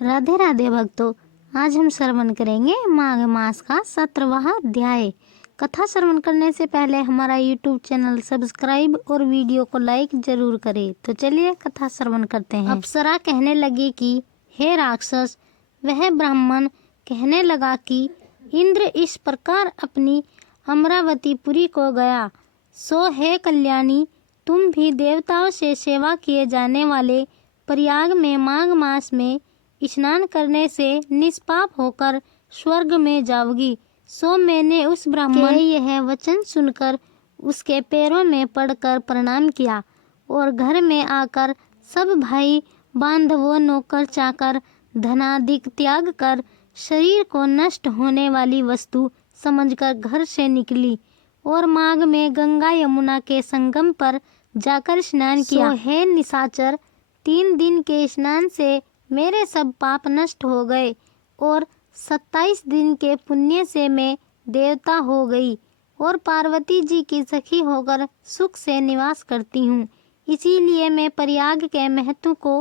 राधे राधे भक्तों, आज हम श्रवण करेंगे माघ मास का 17वां अध्याय। कथा श्रवण करने से पहले हमारा YouTube चैनल सब्सक्राइब और वीडियो को लाइक जरूर करें। तो चलिए कथा श्रवण करते हैं। अप्सरा कहने लगी कि हे राक्षस, वह ब्राह्मण कहने लगा कि इंद्र इस प्रकार अपनी अमरावतीपुरी को गया, सो हे कल्याणी, तुम भी देवताओं से सेवा किए जाने वाले प्रयाग में माघ मास में स्नान करने से निष्पाप होकर स्वर्ग में जाओगी। सो मैंने उस ब्राह्मण के यह वचन सुनकर उसके पैरों में पड़कर प्रणाम किया और घर में आकर सब भाई बांधवों, नौकर चाकर, धनादिक त्याग कर शरीर को नष्ट होने वाली वस्तु समझकर घर से निकली और माघ में गंगा यमुना के संगम पर जाकर स्नान किया। हे निशाचर, 3 दिन के स्नान से मेरे सब पाप नष्ट हो गए और 27 दिन के पुण्य से मैं देवता हो गई और पार्वती जी की सखी होकर सुख से निवास करती हूँ। इसीलिए मैं प्रयाग के महत्व को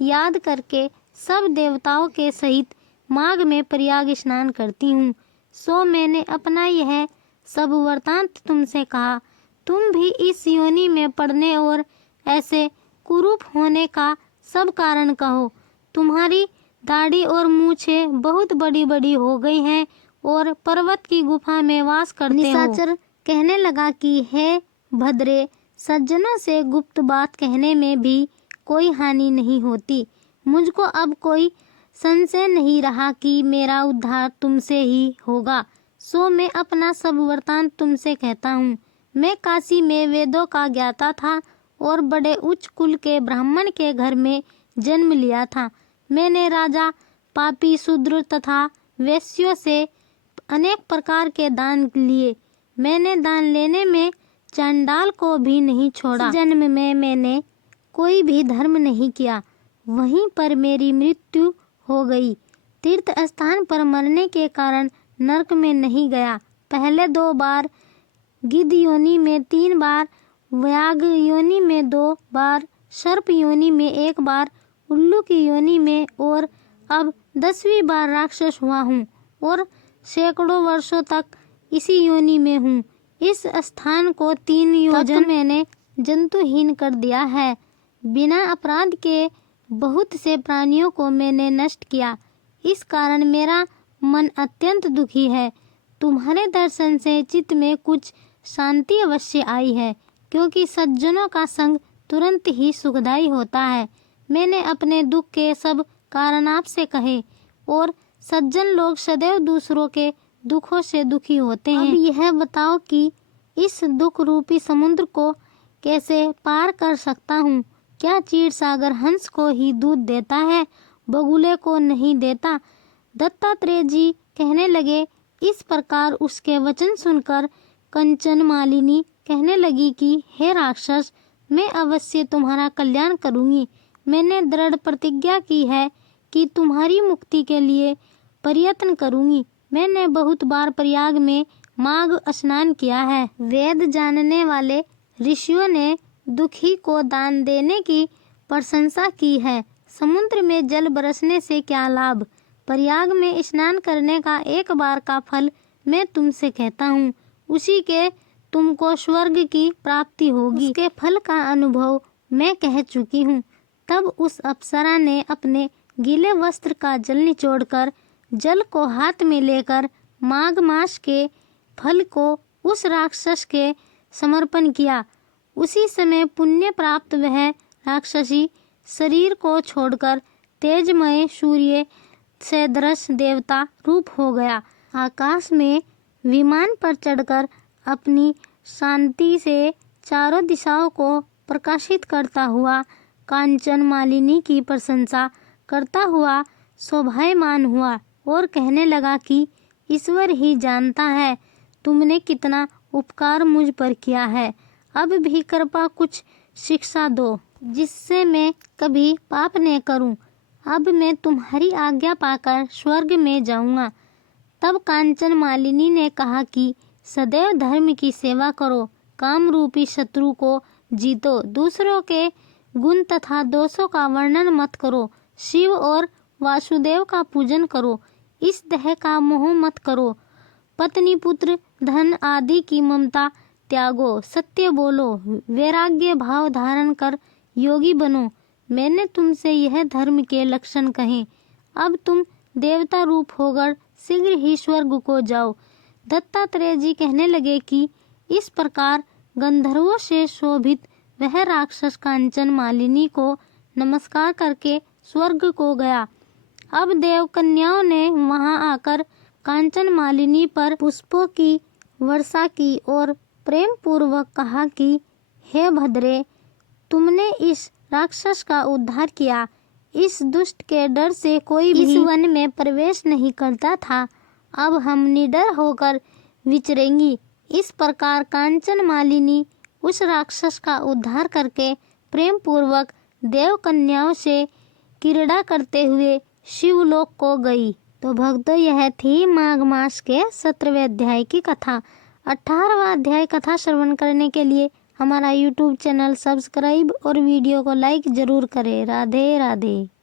याद करके सब देवताओं के सहित माघ में प्रयाग स्नान करती हूँ। सो मैंने अपना यह सब वृतांत तुमसे कहा। तुम भी इस योनि में पड़ने और ऐसे कुरूप होने का सब कारण कहो। तुम्हारी दाढ़ी और मूछें बहुत बड़ी बड़ी हो गई हैं और पर्वत की गुफा में वास करते हो। निशाचर कहने लगा कि हे भद्रे, सज्जनों से गुप्त बात कहने में भी कोई हानि नहीं होती। मुझको अब कोई संशय नहीं रहा कि मेरा उद्धार तुमसे ही होगा। सो मैं अपना सब वृतांत तुमसे कहता हूँ। मैं काशी में वेदों का ज्ञाता था और बड़े उच्च कुल के ब्राह्मण के घर में जन्म लिया था। मैंने राजा, पापी, शूद्र तथा वैश्यों से अनेक प्रकार के दान लिए। मैंने दान लेने में चांडाल को भी नहीं छोड़ा। जन्म में मैंने कोई भी धर्म नहीं किया। वहीं पर मेरी मृत्यु हो गई। तीर्थ स्थान पर मरने के कारण नरक में नहीं गया। पहले 2 बार गिद्ध योनि में, 3 बार व्याघ्र योनि में, 2 बार सर्प योनि में, 1 बार उल्लू की योनि में और अब 10वीं बार राक्षस हुआ हूँ और सैकड़ों वर्षों तक इसी योनि में हूँ। इस स्थान को 3 योजन मैंने जंतुहीन कर दिया है। बिना अपराध के बहुत से प्राणियों को मैंने नष्ट किया। इस कारण मेरा मन अत्यंत दुखी है। तुम्हारे दर्शन से चित्त में कुछ शांति अवश्य आई है, क्योंकि सज्जनों का संग तुरंत ही सुखदायी होता है। मैंने अपने दुख के सब कारण आपसे कहे और सज्जन लोग सदैव दूसरों के दुखों से दुखी होते हैं। अब यह बताओ कि इस दुख रूपी समुद्र को कैसे पार कर सकता हूँ। क्या क्षीर सागर हंस को ही दूध देता है, बगुले को नहीं देता। दत्तात्रेय जी कहने लगे। इस प्रकार उसके वचन सुनकर कंचन मालिनी कहने लगी कि हे राक्षस, मैं अवश्य तुम्हारा कल्याण करूंगी। मैंने दृढ़ प्रतिज्ञा की है कि तुम्हारी मुक्ति के लिए प्रयत्न करूंगी। मैंने बहुत बार प्रयाग में माघ स्नान किया है। वेद जानने वाले ऋषियों ने दुखी को दान देने की प्रशंसा की है। समुद्र में जल बरसने से क्या लाभ। प्रयाग में स्नान करने का 1 बार का फल मैं तुमसे कहता हूँ। उसी के तुमको स्वर्ग की प्राप्ति होगी। उसके फल का अनुभव मैं कह चुकी हूँ। तब उस अप्सरा ने अपने गीले वस्त्र का जल निचोड़कर जल को हाथ में लेकर माघ मास के फल को उस राक्षस के समर्पण किया। उसी समय पुण्य प्राप्त वह राक्षसी शरीर को छोड़कर तेजमय सूर्य सदृश देवता रूप हो गया। आकाश में विमान पर चढ़कर अपनी शांति से चारों दिशाओं को प्रकाशित करता हुआ कांचन मालिनी की प्रशंसा करता हुआ शोभायमान हुआ और कहने लगा कि ईश्वर ही जानता है तुमने कितना उपकार मुझ पर किया है। अब भी कृपा कुछ शिक्षा दो, जिससे मैं कभी पाप न करूं। अब मैं तुम्हारी आज्ञा पाकर स्वर्ग में जाऊंगा। तब कांचन मालिनी ने कहा कि सदैव धर्म की सेवा करो, काम रूपी शत्रु को जीतो, दूसरों के गुण तथा दोषों का वर्णन मत करो, शिव और वासुदेव का पूजन करो, इस देह का मोह मत करो, पत्नी पुत्र धन आदि की ममता त्यागो, सत्य बोलो, वैराग्य भाव धारण कर योगी बनो। मैंने तुमसे यह धर्म के लक्षण कहे। अब तुम देवता रूप होकर शीघ्र ही स्वर्ग को जाओ। दत्तात्रेय जी कहने लगे कि इस प्रकार गंधर्वों से शोभित वह राक्षस कांचन मालिनी को नमस्कार करके स्वर्ग को गया। अब देव कन्याओं ने वहां आकर कांचन मालिनी पर पुष्पों की वर्षा की और प्रेम पूर्वक कहा कि हे भद्रे, तुमने इस राक्षस का उद्धार किया। इस दुष्ट के डर से कोई भी इस वन में प्रवेश नहीं करता था। अब हम निडर होकर विचरेंगी। इस प्रकार कांचन मालिनी उस राक्षस का उद्धार करके प्रेम पूर्वक देव कन्याओं से क्रीड़ा करते हुए शिवलोक को गई। तो भक्तों, यह थी माघ मास के 17वें अध्याय की कथा। 18वां अध्याय कथा श्रवण करने के लिए हमारा YouTube चैनल सब्सक्राइब और वीडियो को लाइक जरूर करें। राधे राधे।